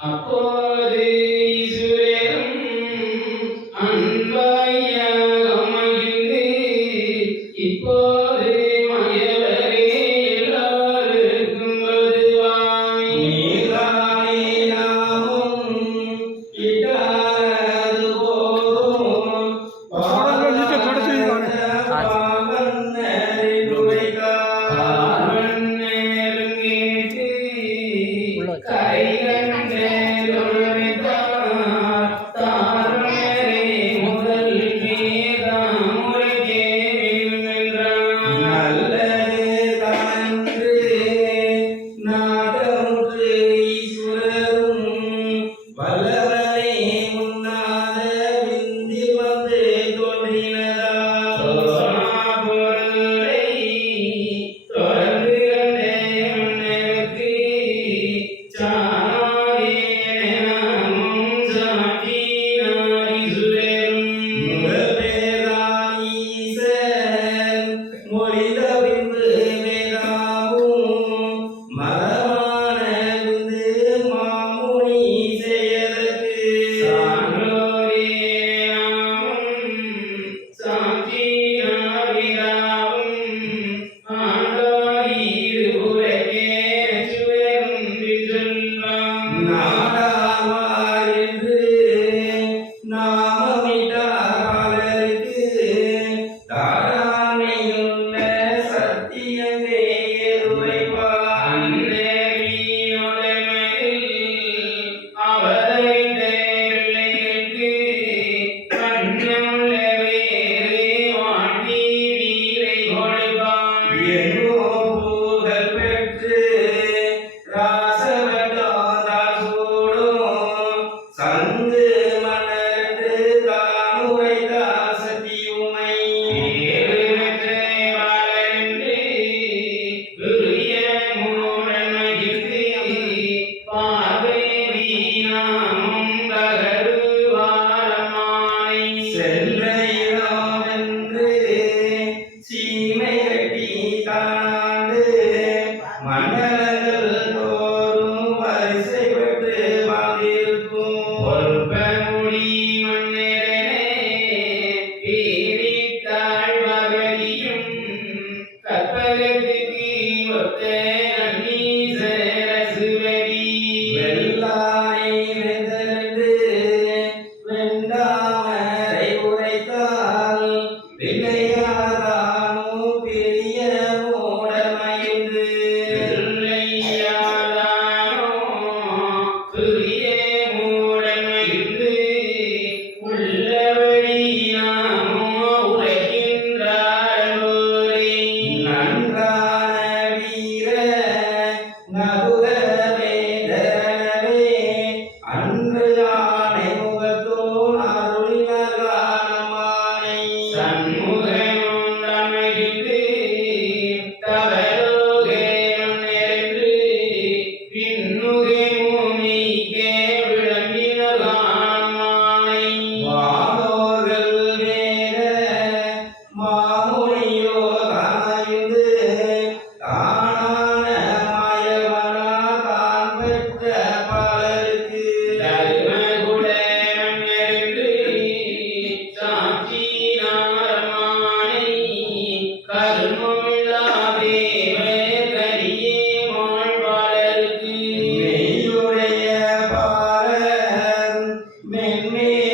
அப்போதே Obrigado. Amen. மென்மேலும்